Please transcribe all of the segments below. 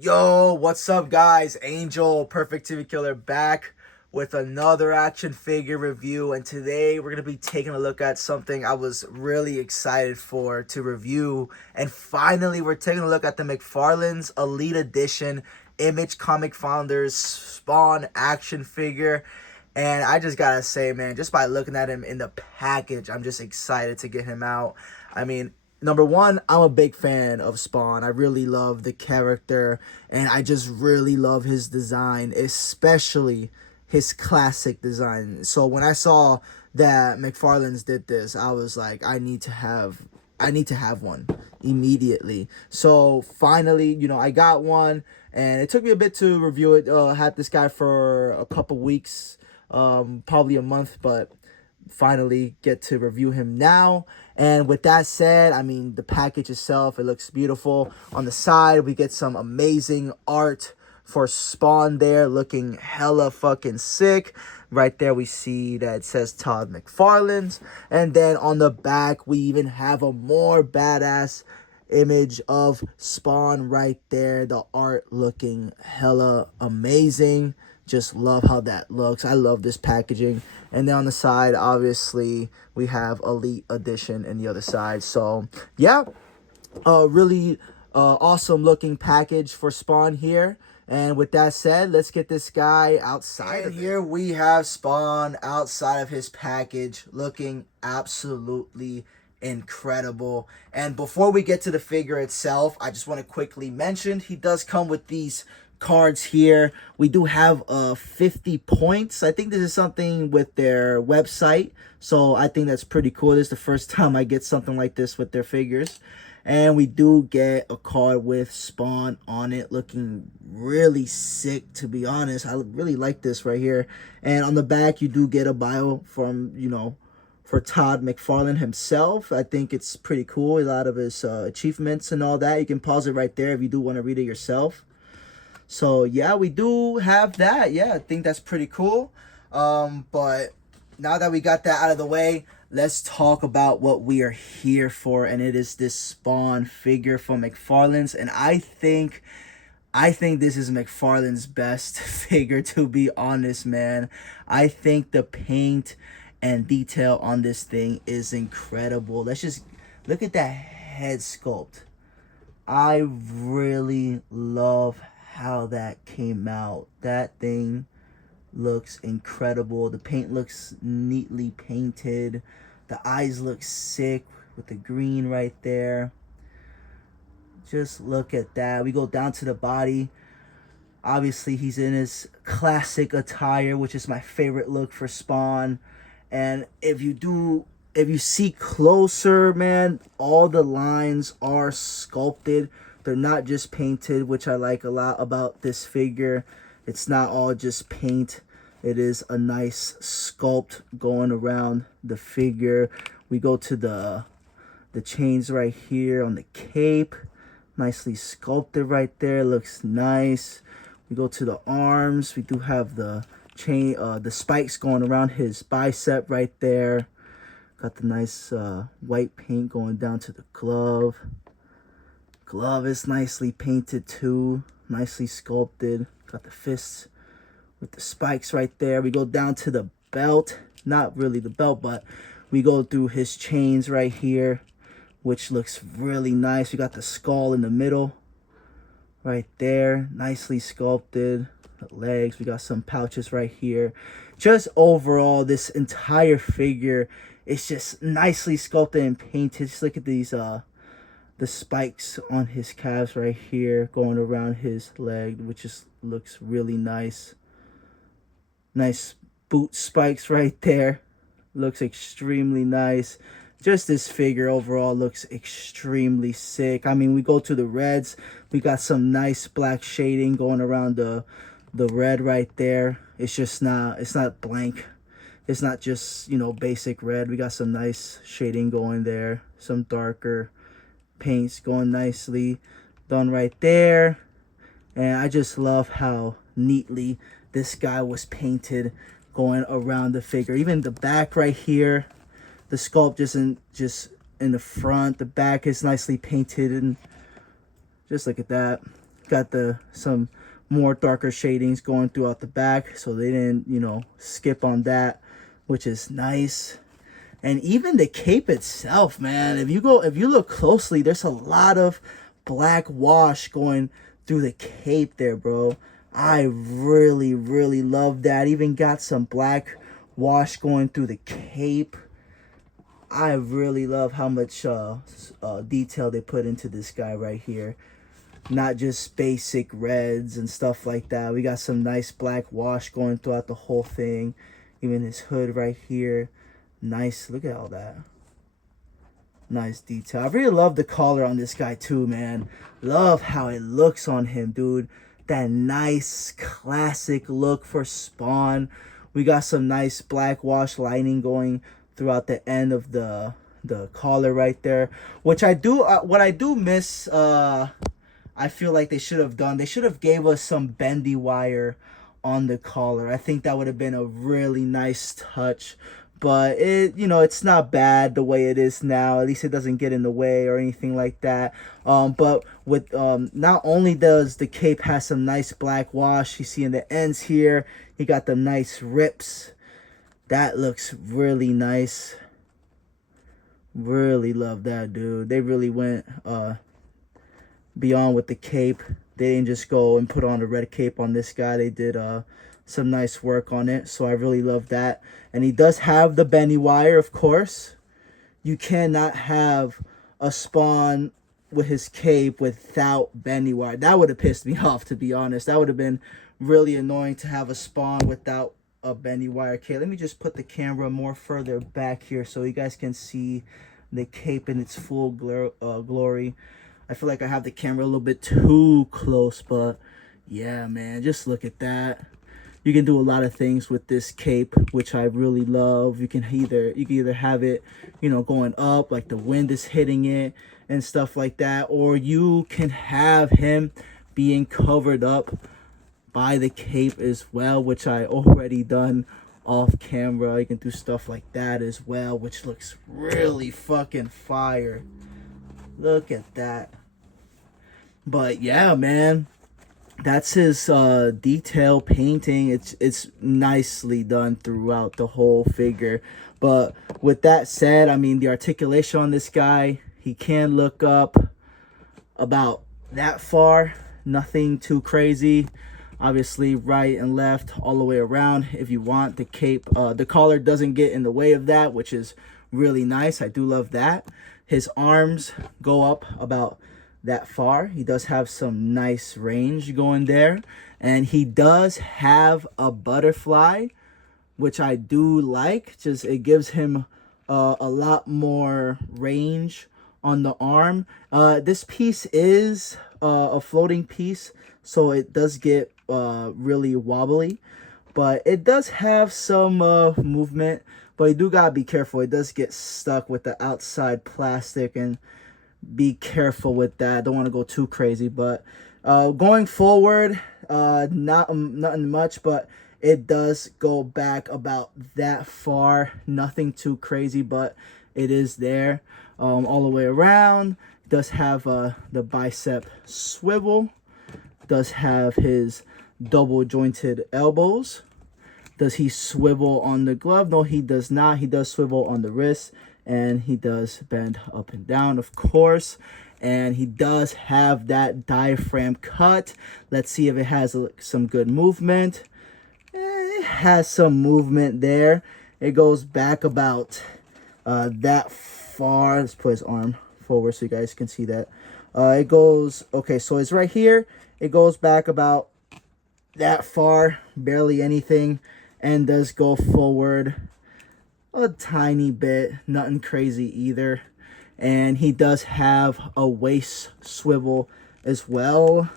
Yo, what's up, guys? Angel, Perfect TV Killer, back with another action figure review. And today we're going to be taking a look at something I was really excited for to review. And finally, we're taking a look at the McFarlane's Elite Edition Image Comic Founders Spawn action figure. And I just gotta say, man, just by looking at him in the package, I'm just excited to get him out. I mean, number one, I'm a big fan of Spawn. I really love the character, and I just really love his design, especially his classic design. So when I saw that McFarlane's did this, I was like, I need to have one immediately. So finally, I got one, and it took me a bit to review it. I had this guy for a couple weeks, probably a month, but finally get to review him now. And with that said, I mean, the package itself, it looks beautiful. On the side, we get some amazing art for Spawn there, looking hella fucking sick. Right there, we see that it says Todd McFarlane's. And then on the back, we even have a more badass image of Spawn right there. The art looking hella amazing. Just love how that looks. I love this packaging. And then on the side, obviously, we have Elite Edition in the other side. So yeah, really awesome looking package for Spawn here. And with that said, let's get this guy outside. And here we have Spawn outside of his package, looking absolutely incredible. And before we get to the figure itself, I just want to quickly mention he does come with these cards here. We do have 50 points. I think this is something with their website, so I think that's pretty cool. This is the first time I get something like this with their figures. And we do get a card with Spawn on it, looking really sick, to be honest. I really like this right here. And on the back, you do get a bio from, for Todd McFarlane himself. I think it's pretty cool. A lot of his achievements and all that. You can pause it right there if you do want to read it yourself. So yeah, we do have that. Yeah, I think that's pretty cool. But now that we got that out of the way, let's talk about what we are here for, and it is this Spawn figure from McFarlane's. And I think this is McFarlane's best figure, to be honest, man. I think the paint and detail on this thing is incredible. Let's just look at that head sculpt. I really love how that came out. That thing looks incredible. The paint looks neatly painted. The eyes look sick with the green right there. Just look at that. We go down to the body. Obviously, he's in his classic attire, which is my favorite look for Spawn. And if you see closer, man, all the lines are sculpted. They're not just painted, which I like a lot about this figure. It's not all just paint. It is a nice sculpt going around the figure. We go to the chains right here on the cape. Nicely sculpted right there. Looks nice. We go to the arms. We do have the chain, the spikes going around his bicep right there. Got the nice white paint going down to the glove. Glove is nicely painted too, nicely sculpted. Got the fists with the spikes right there. We go down to the belt, not really the belt, but we go through his chains right here, which looks really nice. We got the skull in the middle right there, nicely sculpted. The legs, we got some pouches right here. Just overall, this entire figure is just nicely sculpted and painted. Just look at these the spikes on his calves right here going around his leg, which just looks really nice. Nice boot spikes right there. Looks extremely nice. Just this figure overall looks extremely sick. I mean, we go to the reds. We got some nice black shading going around the red right there. It's not blank. It's not just, basic red. We got some nice shading going there. Some darker paints going nicely done right there. And I just love how neatly this guy was painted going around the figure. Even the back right here, the sculpt isn't just in the front. The back is nicely painted, and just look at that. got some more darker shadings going throughout the back, so they didn't, you know, skip on that, which is nice. And even the cape itself, man, if you look closely, there's a lot of black wash going through the cape there, bro. I really, really love that. Even got some black wash going through the cape. I really love how much detail they put into this guy right here. Not just basic reds and stuff like that. We got some nice black wash going throughout the whole thing. Even his hood right here. Nice. Look at all that. Nice detail. I really love the collar on this guy too, man. Love how it looks on him, dude. That nice classic look for Spawn. We got some nice black wash lining going throughout the end of the collar right there, which I do what I do miss. I feel like they should have done. They should have gave us some bendy wire on the collar. I think that would have been a really nice touch. But it, you know, it's not bad the way it is now. At least it doesn't get in the way or anything like that. But with not only does the cape have some nice black wash, you see in the ends here, he got the nice rips. That looks really nice. Really love that, dude. They really went beyond with the cape. They didn't just go and put on a red cape on this guy. They did some nice work on it, so I really love that. And he does have the bendy wire, of course. You cannot have a Spawn with his cape without bendy wire. That would have pissed me off, to be honest. That would have been really annoying to have a Spawn without a bendy wire. Okay, let me just put the camera more further back here so you guys can see the cape in its full glory. I feel like I have the camera a little bit too close, but yeah, man, just look at that. You can do a lot of things with this cape, which I really love. You can either have it, you know, going up like the wind is hitting it and stuff like that, or you can have him being covered up by the cape as well, which I already done off camera. You can do stuff like that as well, which looks really fucking fire. Look at that. But yeah, man, that's his detail painting. It's nicely done throughout the whole figure. But with that said, I mean, the articulation on this guy, he can look up about that far. Nothing too crazy. Obviously right and left all the way around if you want. The cape, the collar doesn't get in the way of that, which is really nice. I do love that. His arms go up about that far. He does have some nice range going there, and he does have a butterfly, which I do like. Just it gives him a lot more range on the arm. This piece is a floating piece, so it does get really wobbly, but it does have some movement. But you do gotta be careful. It does get stuck with the outside plastic, and be careful with that. Don't want to go too crazy. But going forward, nothing much, but it does go back about that far. Nothing too crazy, but it is there all the way around. It does have the bicep swivel. Does have his double jointed elbows. Does he swivel on the glove? No, he does not. He does swivel on the wrist, and he does bend up and down, of course. And he does have that diaphragm cut. Let's see if it has some good movement. It has some movement there. It goes back about that far. Let's put his arm forward so you guys can see that. It goes, okay, so it's right here. It goes back about that far, barely anything, and does go forward a tiny bit, nothing crazy either. And he does have a waist swivel as well.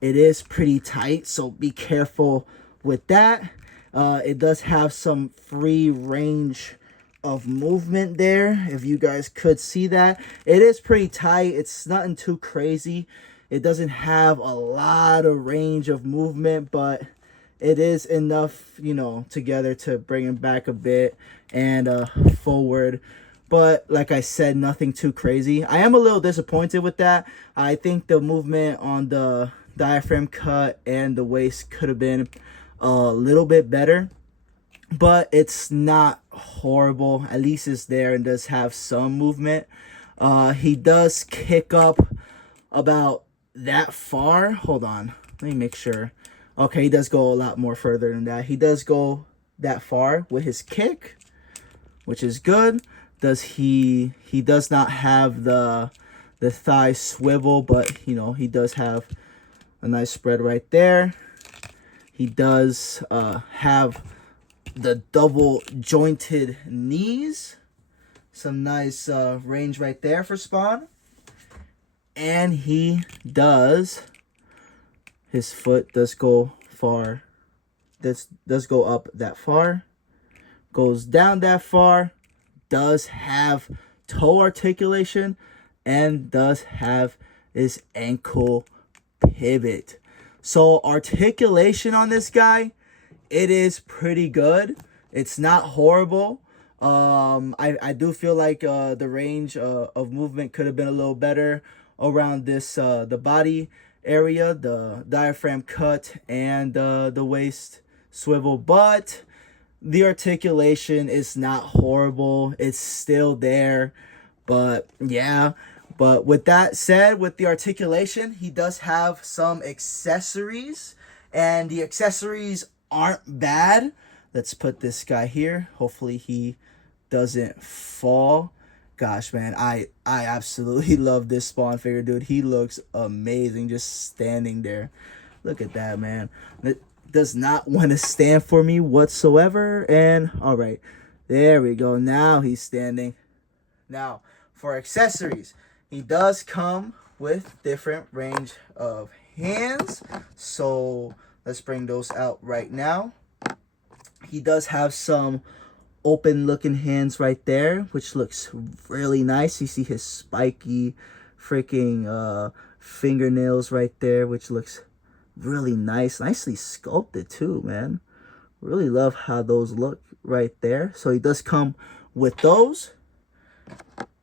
It is pretty tight, so be careful with that. It does have some free range of movement there, if you guys could see that. It is pretty tight. It's nothing too crazy. It doesn't have a lot of range of movement, but it is enough, you know, together to bring him back a bit and forward. But like I said, nothing too crazy. I am a little disappointed with that. I think the movement on the diaphragm cut and the waist could have been a little bit better, but it's not horrible. At least it's there and does have some movement. He does kick up about that far. Hold on, let me make sure. Okay, he does go a lot more further than that. He does go that far with his kick, which is good. He does not have the thigh swivel, but you know, he does have a nice spread right there. He does have the double jointed knees. Some nice range right there for Spawn. And he does, his foot does go far. This does go up that far. Goes down that far. Does have toe articulation. And does have his ankle pivot. So articulation on this guy, it is pretty good. It's not horrible. I do feel like the range of movement could have been a little better around this the body area, the diaphragm cut, and the waist swivel, but the articulation is not horrible. It's still there, but yeah. But with that said, with the articulation, he does have some accessories, and the accessories aren't bad. Let's put this guy here. Hopefully he doesn't fall. Gosh, man, I absolutely love this Spawn figure, dude. He looks amazing just standing there. Look at that, man. It does not want to stand for me whatsoever. And all right, there we go. Now he's standing. Now, for accessories, he does come with different range of hands. So let's bring those out right now. He does have some open looking hands right there, which looks really nice. You see his spiky freaking fingernails right there, which looks really nice. Nicely sculpted too, man. Really love how those look right there. So he does come with those.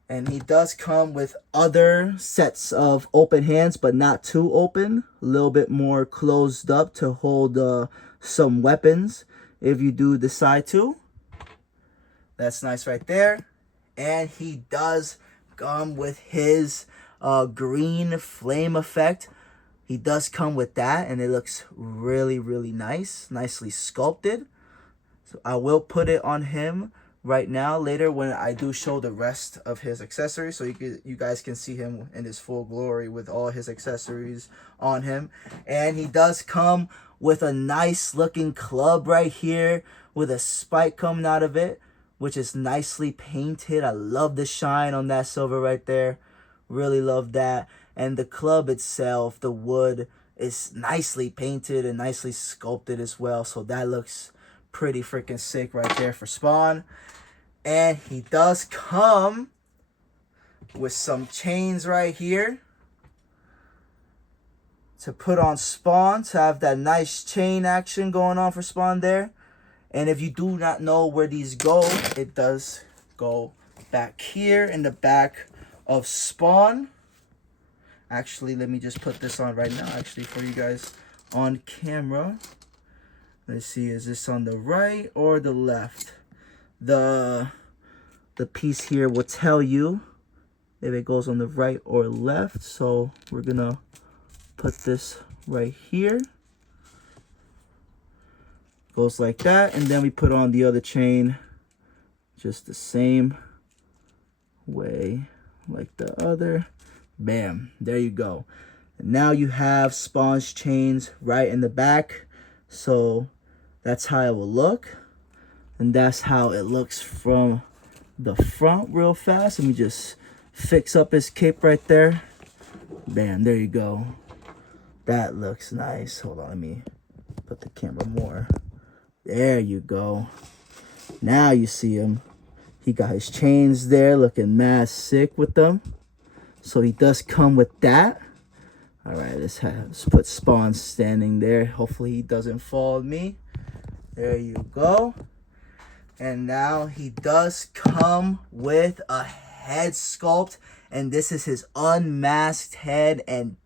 And he does come with other sets of open hands, but not too open. A little bit more closed up to hold some weapons if you do decide to. That's nice right there. And he does come with his green flame effect. He does come with that, and it looks really, really nice. Nicely sculpted. So I will put it on him right now later when I do show the rest of his accessories, so you guys can see him in his full glory with all his accessories on him. And he does come with a nice looking club right here with a spike coming out of it, which is nicely painted. I love the shine on that silver right there. Really love that. And the club itself, the wood, is nicely painted and nicely sculpted as well. So that looks pretty freaking sick right there for Spawn. And he does come with some chains right here to put on Spawn, to have that nice chain action going on for Spawn there. And if you do not know where these go, it does go back here in the back of Spawn. Actually, let me just put this on right now, actually, for you guys on camera. Let's see, is this on the right or the left? The piece here will tell you if it goes on the right or left. So we're gonna put this right here. Goes like that, and then we put on the other chain just the same way like the other. Bam, there you go. And now you have Spawn's chains right in the back. So that's how it will look. And that's how it looks from the front real fast. Let me just fix up his cape right there. Bam, there you go. That looks nice. Hold on, let me put the camera more. There you go. Now you see him. He got his chains there, looking mad sick with them. So he does come with that. All right, let's put Spawn standing there. Hopefully he doesn't fall on me. There you go. And now he does come with a head sculpt. And this is his unmasked head. And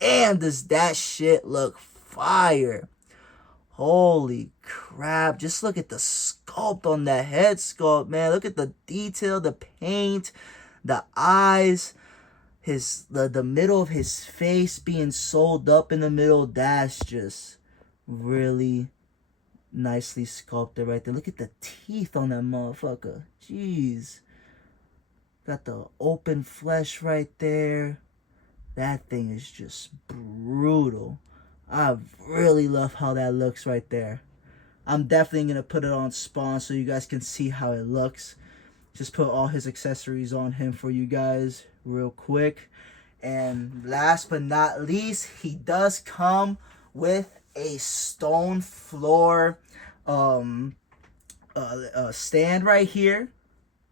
damn, does that shit look fire. Holy crap. Just look at the sculpt on that head sculpt, man. Look at the detail, the paint, the eyes, the middle of his face being sold up in the middle. That's just really nicely sculpted right there. Look at the teeth on that motherfucker. Jeez. Got the open flesh right there. That thing is just brutal. I really love how that looks right there. I'm definitely going to put it on Spawn so you guys can see how it looks. Just put all his accessories on him for you guys real quick. And last but not least, he does come with a stone floor stand right here,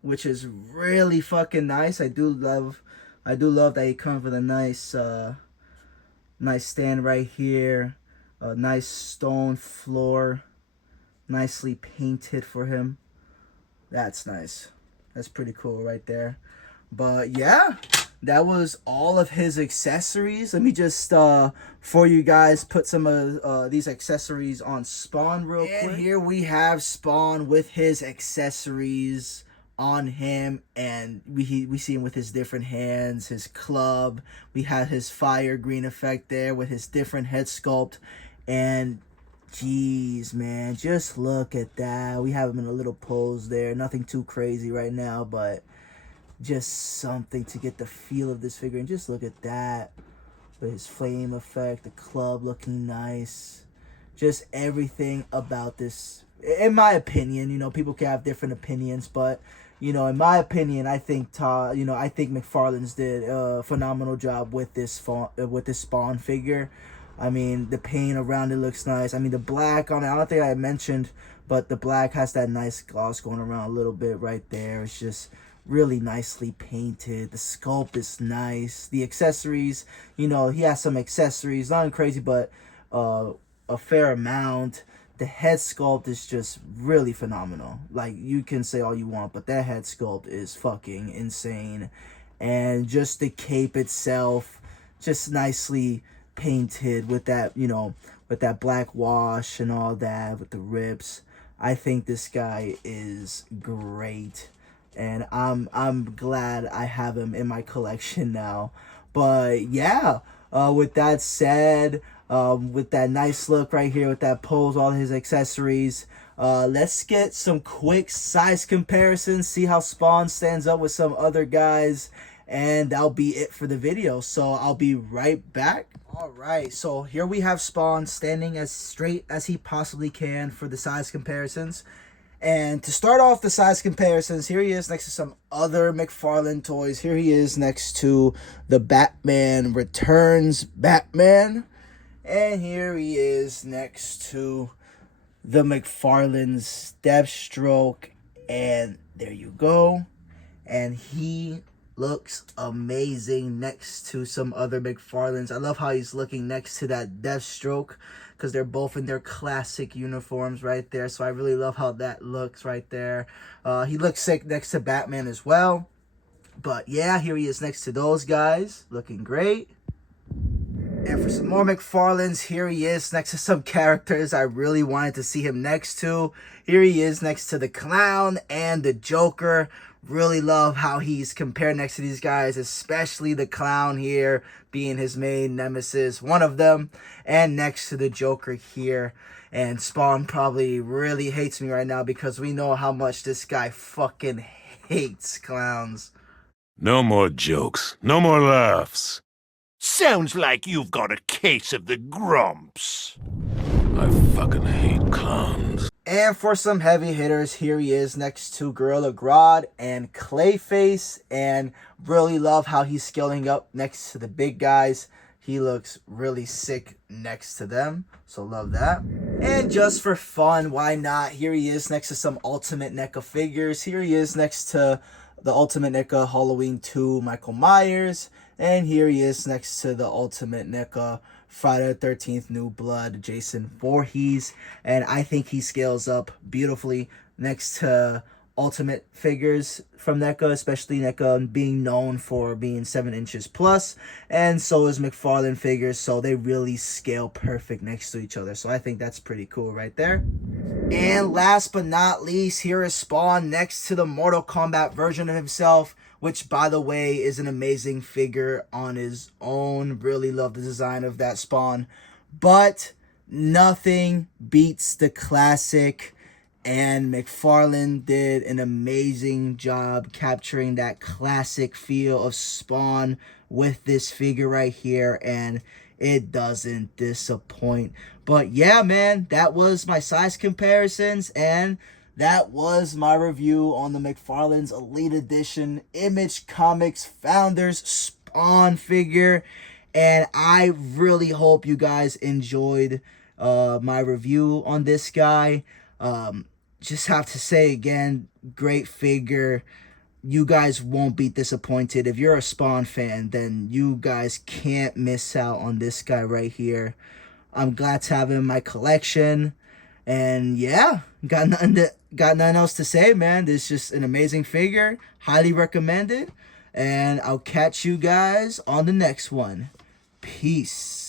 which is really fucking nice. I do love that he comes with a nice nice stand right here, a nice stone floor, nicely painted for him. That's nice. That's pretty cool right there. But yeah, that was all of his accessories. Let me just for you guys put some of these accessories on Spawn real quick. And here we have Spawn with his accessories on him, and we see him with his different hands, his club. We have his fire green effect there with his different head sculpt. And jeez, man, just look at that. We have him in a little pose there. Nothing too crazy right now, but just something to get the feel of this figure. And just look at that with his flame effect, the club looking nice. Just everything about this, in my opinion, you know, people can have different opinions, but you know, in my opinion, I think McFarlane's did a phenomenal job with this Spawn figure. I mean, the paint around it looks nice. I mean, the black on it, I don't think I mentioned, but the black has that nice gloss going around a little bit right there. It's just really nicely painted. The sculpt is nice. The accessories, you know, he has some accessories, nothing crazy, but a fair amount. The head sculpt is just really phenomenal. Like, you can say all you want, but that head sculpt is fucking insane. And just the cape itself, just nicely painted with that, you know, with that black wash and all that, with the rips. I think this guy is great, and I'm glad I have him in my collection now. But yeah, with that said, with that nice look right here, with that pose, all his accessories, let's get some quick size comparisons, see how Spawn stands up with some other guys, and that'll be it for the video. So I'll be right back. Alright, so here we have Spawn standing as straight as he possibly can for the size comparisons. And to start off the size comparisons, here he is next to some other McFarlane toys. Here he is next to the Batman Returns Batman. And here he is next to the McFarlane's Deathstroke. And there you go. And he looks amazing next to some other McFarlanes. I love how he's looking next to that Deathstroke, because they're both in their classic uniforms right there. So I really love how that looks right there. He looks sick next to Batman as well. But yeah, here he is next to those guys, looking great. And for some more McFarlanes, here he is next to some characters I really wanted to see him next to. Here he is next to the Clown and the Joker. Really love how he's compared next to these guys, especially the Clown here being his main nemesis, one of them, and next to the Joker here. And Spawn probably really hates me right now because we know how much this guy fucking hates clowns. No more jokes, no more laughs. Sounds like you've got a case of the grumps. I fucking hate clowns. And for some heavy hitters, here he is next to Gorilla Grodd and Clayface. And really love how he's scaling up next to the big guys. He looks really sick next to them, so love that. And just for fun, why not? Here he is next to some Ultimate NECA figures. Here he is next to the Ultimate NECA Halloween 2 Michael Myers. And here he is next to the Ultimate NECA Friday the 13th New Blood Jason Voorhees. And I think he scales up beautifully next to Ultimate figures from NECA, especially NECA being known for being 7 inches plus, and so is McFarlane figures, so they really scale perfect next to each other. So I think that's pretty cool right there. And last but not least, here is Spawn next to the Mortal Kombat version of himself, which by the way is an amazing figure on his own. Really love the design of that Spawn, but nothing beats the classic. And McFarlane did an amazing job capturing that classic feel of Spawn with this figure right here, and it doesn't disappoint. But yeah, man, that was my size comparisons, and that was my review on the McFarlane's Elite Edition Image Comics Founders Spawn figure. And I really hope you guys enjoyed my review on this guy. Just have to say again, great figure. You guys won't be disappointed. If you're a Spawn fan, then you guys can't miss out on this guy right here. I'm glad to have him in my collection. And yeah, got nothing else to say, man. This is just an amazing figure. Highly recommended. And I'll catch you guys on the next one. Peace.